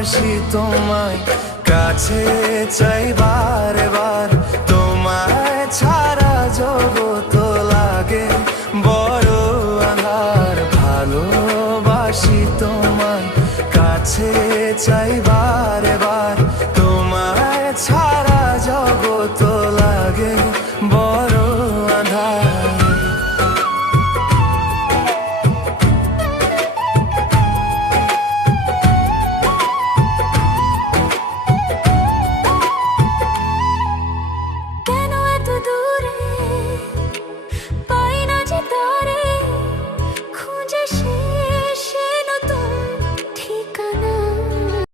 ভালোবাসি তোমায়, কাছে চাই বারে বার। তোমায় ছাড়া জগৎ লাগে বড় আঁধার। ভালোবাসি তোমায়, কাছে চাই বারে